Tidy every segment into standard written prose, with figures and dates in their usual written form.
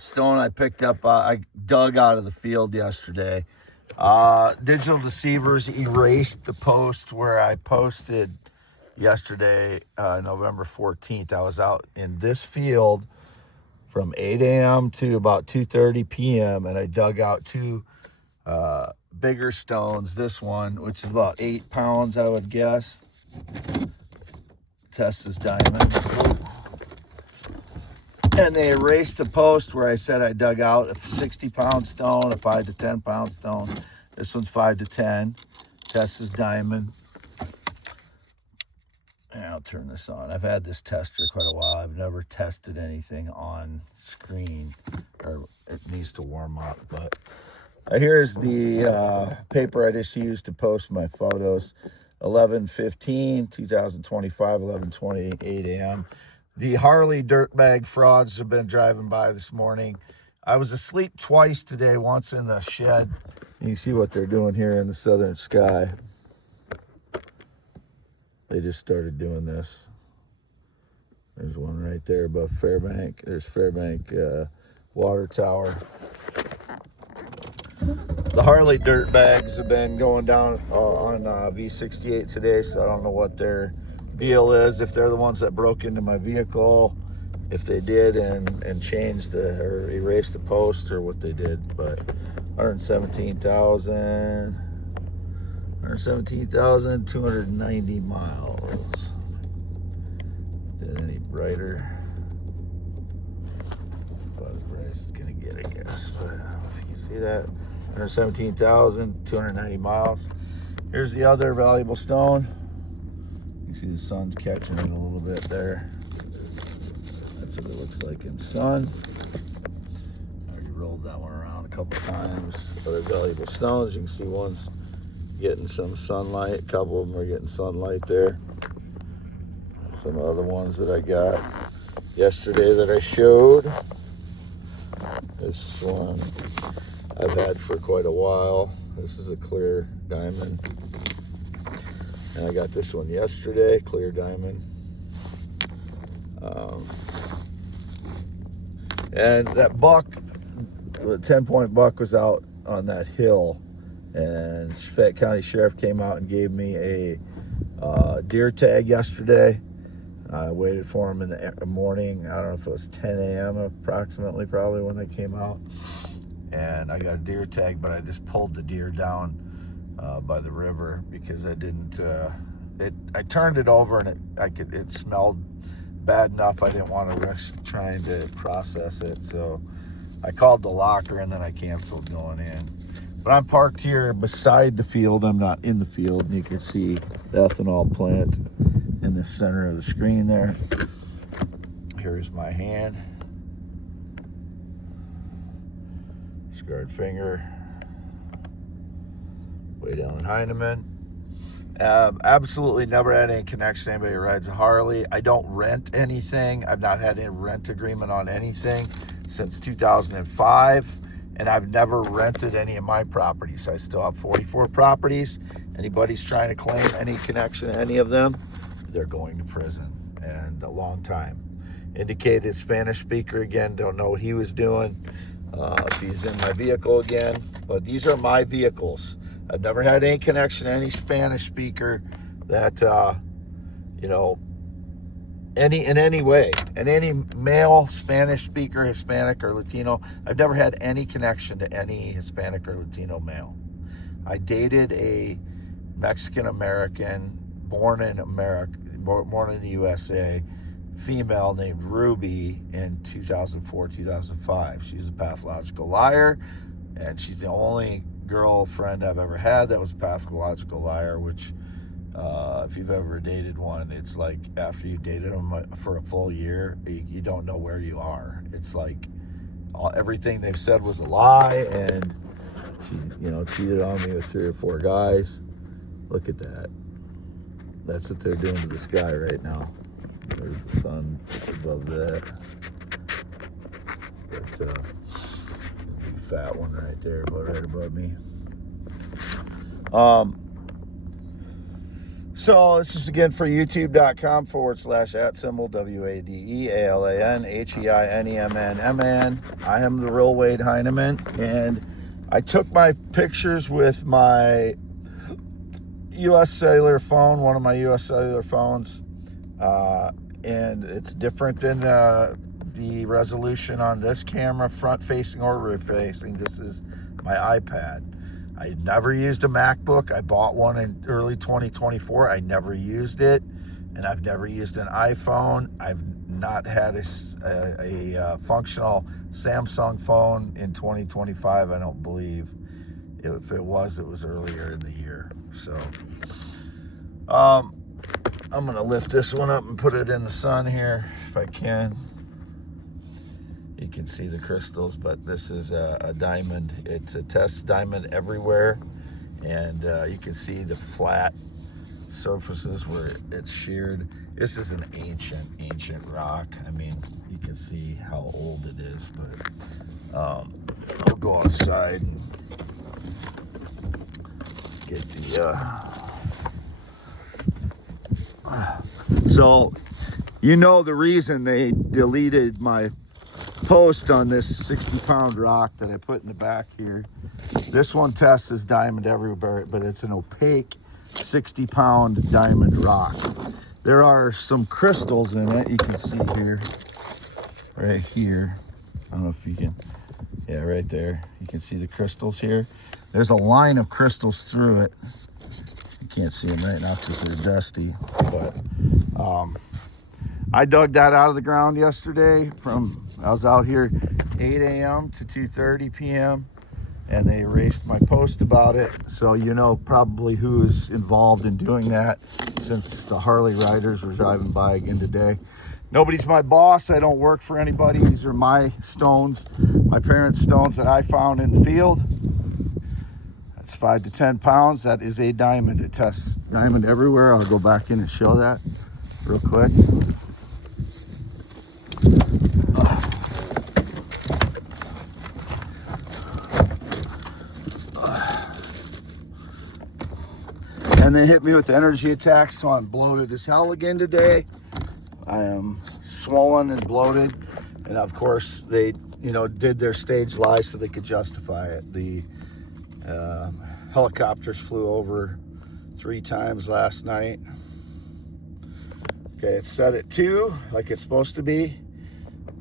stone I picked up, I dug out of the field yesterday. Digital deceivers erased the post where I posted yesterday, November 14th. I was out in this field from 8 a.m. to about 2:30 p.m. and I dug out two bigger stones. This one, which is about 8 pounds, I would guess. Test this diamond. And they erased the post where I said I dug out a 60-pound stone, a 5 to 10-pound stone. This one's 5 to 10. Test this diamond. And I'll turn this on. I've had this tester quite a while. I've never tested anything on screen, or it needs to warm up. But here's the paper I just used to post my photos. 11/15/2025, 11:28 a.m. The Harley dirtbag frauds have been driving by this morning. I was asleep twice today, once in the shed. You can see what they're doing here in the southern sky. They just started doing this. There's one right there above Fairbank. There's Fairbank water tower. The Harley dirtbags have been going down on V68 today, so I don't know what their deal is, if they're the ones that broke into my vehicle, if they did and changed or erased the post, or what they did. But 117,290 miles. Did any brighter? That's about as bright as it's gonna get, I guess. But I don't know if you can see that. 117,290 miles. Here's the other valuable stone. You see the sun's catching it a little bit there. That's what it looks like in sun. I already rolled that one around a couple times. Other valuable stones. You can see one's getting some sunlight. A couple of them are getting sunlight there. Some other ones that I got yesterday that I showed. This one I've had for quite a while. This is a clear diamond. And I got this one yesterday, clear diamond. And that buck, the 10-point buck, was out on that hill. And Fayette County Sheriff came out and gave me a deer tag yesterday. I waited for him in the morning. I don't know if it was 10 a.m. approximately, probably, when they came out. And I got a deer tag, but I just pulled the deer down by the river because I didn't. I turned it over and it smelled bad enough. I didn't want to risk trying to process it, so I called the locker and then I canceled going in. But I'm parked here beside the field. I'm not in the field, and you can see the ethanol plant in the center of the screen there. Here's my hand. Scarred finger. Way down in Heinemann. Absolutely never had any connection to anybody who rides a Harley. I don't rent anything. I've not had any rent agreement on anything since 2005. And I've never rented any of my properties. I still have 44 properties. Anybody's trying to claim any connection to any of them, they're going to prison. And a long time. Indicated Spanish speaker again. Don't know what he was doing. If he's in my vehicle again. But these are my vehicles. I've never had any connection to any Spanish speaker that, in any way. And any male Spanish speaker, Hispanic or Latino, I've never had any connection to any Hispanic or Latino male. I dated a Mexican-American, born in the USA, female named Ruby in 2004, 2005. She's a pathological liar, and she's the only girlfriend I've ever had that was a pathological liar, which if you've ever dated one, it's like after you dated them for a full year, you don't know where you are. It's like everything they've said was a lie, and she, cheated on me with 3 or 4 guys. Look at that. That's what they're doing to this guy right now. There's the sun just above that. But big fat one right there, right above me. So this is again for youtube.com/@symbol WADEALAN I am the real Wade Heineman, and I took my pictures with my US cellular phone, one of my US cellular phones, and it's different than the resolution on this camera, front facing or rear facing. This is my iPad. I never used a MacBook. I bought one in early 2024. I never used it, and I've never used an iPhone. I've not had a functional Samsung phone in 2025, I don't believe. If it was earlier in the year. So I'm going to lift this one up and put it in the sun here if I can. You can see the crystals, but this is a diamond. It's a test diamond everywhere, and you can see the flat surfaces where it's sheared. This is an ancient rock. I mean, you can see how old it is, but I'll go outside and get the so you know the reason they deleted my post on this 60-pound rock that I put in the back here. This one tests as diamond everywhere, but it's an opaque 60-pound diamond rock. There are some crystals in it. You can see here, right here. I don't know if you can, yeah, right there. You can see the crystals here. There's a line of crystals through it. You can't see them right now because they're dusty, but I dug that out of the ground yesterday. I was out here 8 a.m. to 2:30 p.m. and they erased my post about it. So you know probably who's involved in doing that, since the Harley riders were driving by again today. Nobody's my boss. I don't work for anybody. These are my stones, my parents' stones that I found in the field. That's 5 to 10 pounds. That is a diamond. It tests diamond everywhere. I'll go back in and show that real quick. And they hit me with energy attacks, so I'm bloated as hell again today. I am swollen and bloated, and of course they, did their stage lie so they could justify it. The helicopters flew over 3 times last night. Okay, it's set at 2, like it's supposed to be.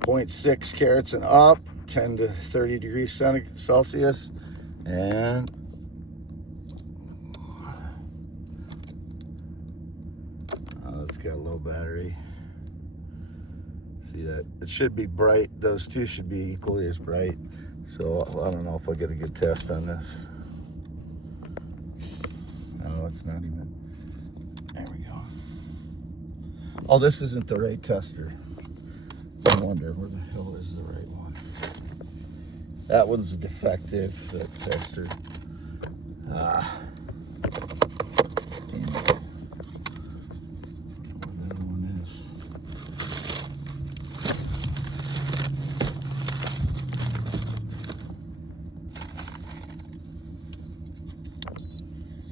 0.6 carats and up, 10 to 30 degrees Celsius, and it's got a low battery. See that? It should be bright. Those two should be equally as bright. So I don't know if I'll get a good test on this. No, it's not even. There we go. Oh, this isn't the right tester. I wonder where the hell is the right one. That one's defective, that tester. Damn it.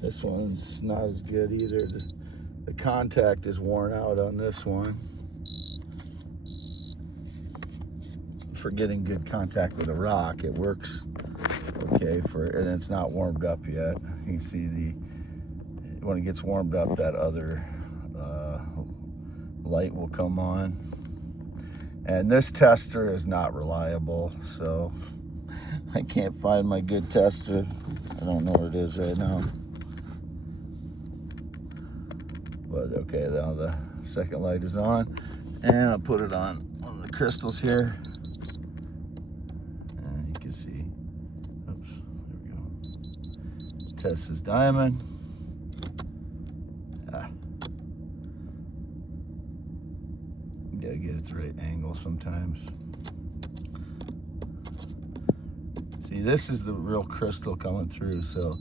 This one's not as good either. The contact is worn out on this one. For getting good contact with a rock, it works okay and it's not warmed up yet. You can see when it gets warmed up, that other light will come on. And this tester is not reliable, so I can't find my good tester. I don't know where it is right now. But okay, now the second light is on, and I'll put it on one of the crystals here. And you can see, oops, there we go. Test this diamond. Gotta get its right angle sometimes. See, this is the real crystal coming through, so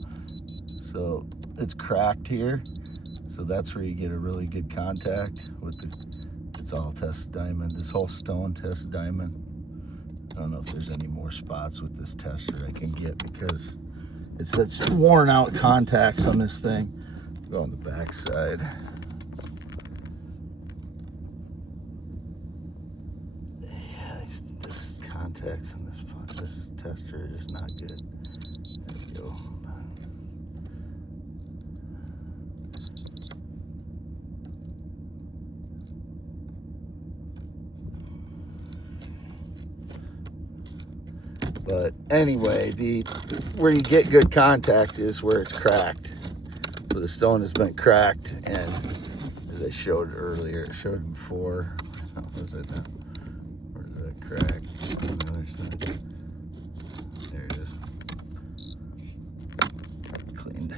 it's cracked here. So that's where you get a really good contact with it's all test diamond. This whole stone test diamond. I don't know if there's any more spots with this tester I can get, because it's such worn out contacts on this thing. Go on the back side. Yeah, this contacts and this tester are just not good. There we go. But anyway, where you get good contact is where it's cracked. So the stone has been cracked, and as I showed earlier, it showed before. What was it? Where's that crack? On the other side. There it is. Cleaned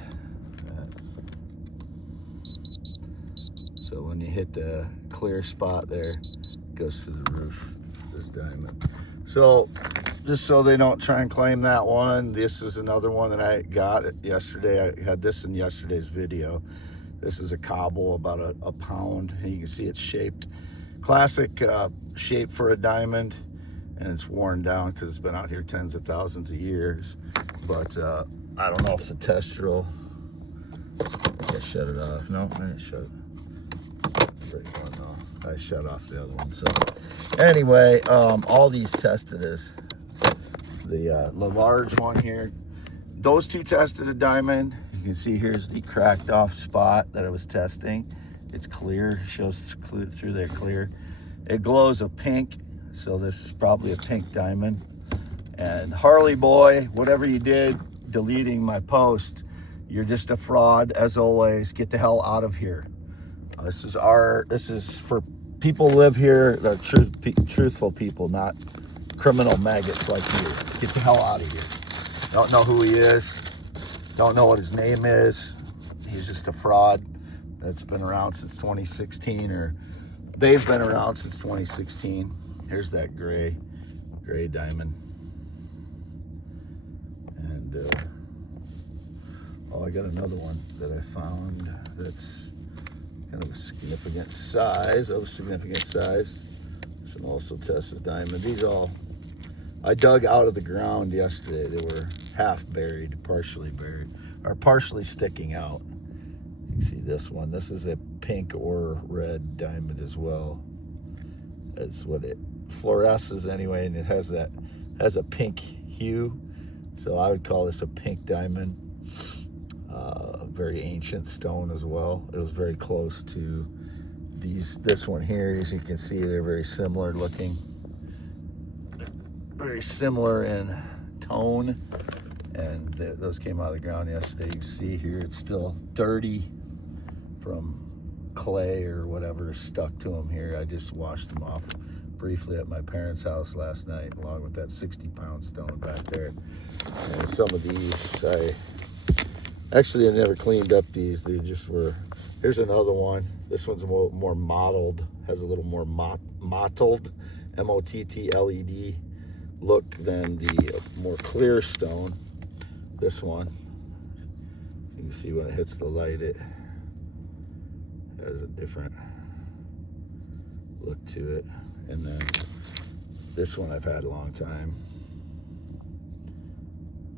that. So when you hit the clear spot there, it goes to the roof of this diamond. So just so they don't try and claim that one, this is another one that I got yesterday. I had this in yesterday's video. This is a cobble, about a pound, and you can see it's shaped. Classic shape for a diamond, and it's worn down because it's been out here tens of thousands of years. But I don't know if the tester will. I shut it off. No, I didn't shut it. No, I shut off the other one. So anyway, all these tested as the large one here. Those two tested a diamond. You can see here's the cracked off spot that I was testing. It's clear, shows through there clear. It glows a pink, so this is probably a pink diamond. And Harley boy, whatever you did deleting my post, you're just a fraud as always. Get the hell out of here. This is for people who live here that are truthful people, not criminal maggots like you. Get the hell out of here. Don't know who he is. Don't know what his name is. He's just a fraud that's been around since 2016, or they've been around since 2016. Here's that gray diamond. And I got another one that I found that's kind of a significant size, Some also tests diamond. These all I dug out of the ground yesterday. They were half buried, partially buried, or partially sticking out. You can see this one. This is a pink or red diamond as well. That's what it fluoresces anyway, and it has a pink hue. So I would call this a pink diamond. Very ancient stone as well. It was very close to this one here. As you can see, they're very similar looking, very similar in tone, and those came out of the ground yesterday. You can see here it's still dirty from clay or whatever stuck to them here. I just washed them off briefly at my parents' house last night, along with that 60-pound stone back there. And some of these, I never cleaned up these. They just were. Here's another one. This one's more mottled, has a little more mottled, M-O-T-T-L-E-D look than the more clear stone. This one, you can see when it hits the light, it has a different look to it. And then this one I've had a long time.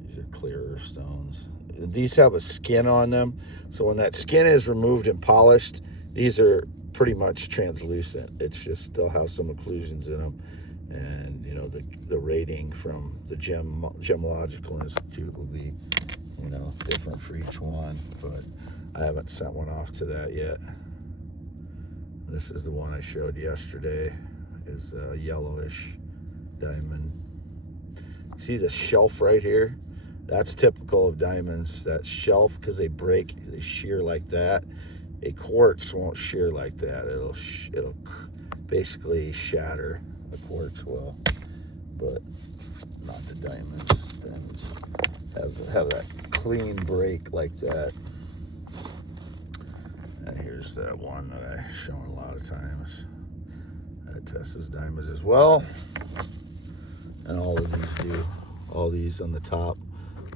These are clearer stones. These have a skin on them, so when that skin is removed and polished, these are pretty much translucent. It's just they'll have some occlusions in them, and you know the rating from the Gemological Institute will be different for each one. But I haven't sent one off to that yet. This is the one I showed yesterday. Is a yellowish diamond. See the shelf right here? That's typical of diamonds. That shelf, because they shear like that. A quartz won't shear like that. It'll basically shatter. The quartz will, but not the diamonds. Diamonds have that clean break like that. And here's that one that I've shown a lot of times. That tests diamonds as well. And all of these do. All these on the top,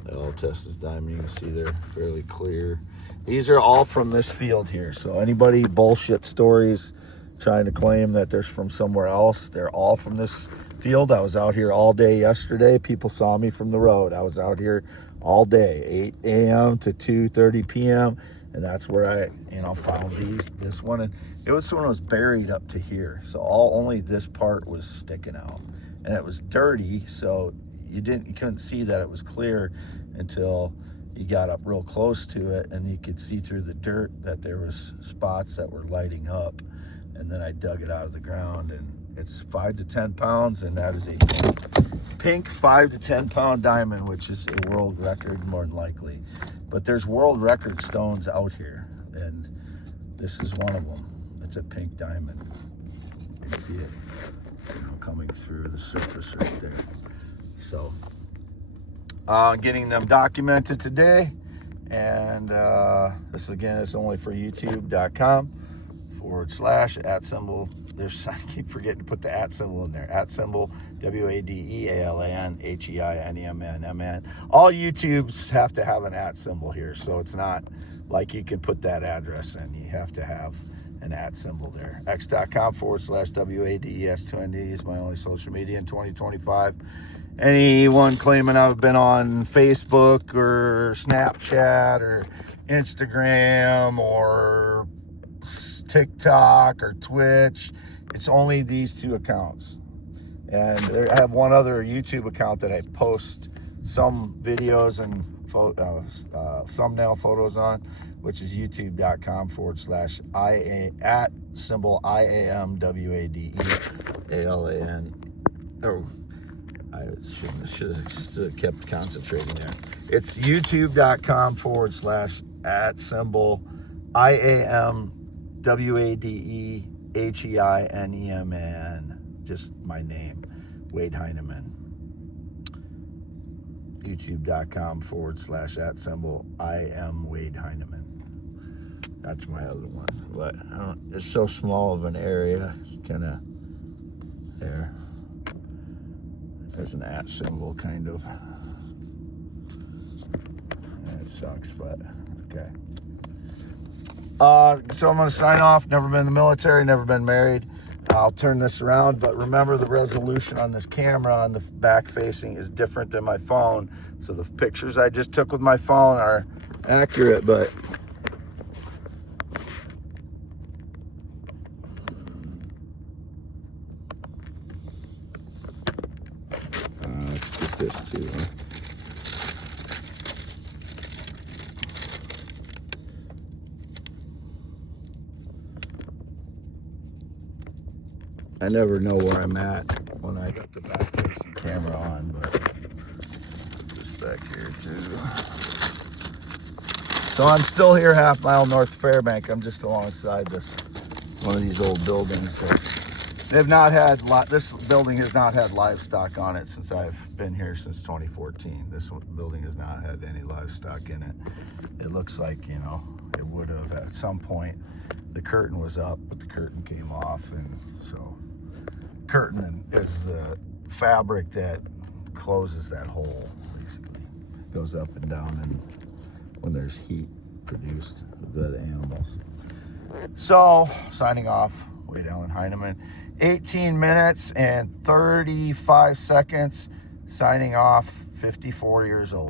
they all test as diamond. You can see they're fairly clear. These are all from this field here. So anybody bullshit stories trying to claim that they're from somewhere else, they're all from this field. I was out here all day yesterday. People saw me from the road. I was out here all day, 8 a.m. to 2:30 p.m. And that's where I, found this one. And it was when it was buried up to here. So only this part was sticking out. And it was dirty, so you couldn't see that it was clear until you got up real close to it, and you could see through the dirt that there was spots that were lighting up. And then I dug it out of the ground, and it's 5 to 10 pounds, and that is a pink 5 to 10 pound diamond, which is a world record more than likely. But there's world record stones out here, and this is one of them. It's a pink diamond. You can see it coming through the surface right there. So getting them documented today, and this again is only for youtube.com /@ I keep forgetting to put the @ in there. @ WADEALANHEINEMNMN. All YouTubes have to have an @ here, so it's not like you can put that address in. You have to have an @ there. x.com /WADES2ND is my only social media in 2025. Anyone claiming I've been on Facebook or Snapchat or Instagram or TikTok or Twitch, it's only these 2 accounts. And I have one other YouTube account that I post some videos and thumbnail photos on, which is youtube.com /IAMWADEALAN. Oh, I should have kept concentrating there. It's youtube.com /IAMWADEHEINEMN. Just my name, Wade Heineman. youtube.com /@ Wade Heineman. That's my other one, but it's so small of an area. Kind of there. There's an @ kind of. It sucks, but okay. So I'm going to sign off. Never been in the military, never been married. I'll turn this around, but remember the resolution on this camera on the back facing is different than my phone. So the pictures I just took with my phone are accurate, but let's get this too. I never know where I'm at when I got the back facing camera on, but just back here too. So I'm still here, half mile north of Fairbank. I'm just alongside one of these old buildings. So they've not had this building has not had livestock on it since I've been here since 2014. This building has not had any livestock in it. It looks like it would have at some point. The curtain was up, but the curtain came off, and so curtain is the fabric that closes that hole. Basically, goes up and down, and when there's heat produced by the animals. So signing off, Wade Allen Heineman. 18 minutes and 35 seconds. Signing off. 54 years old.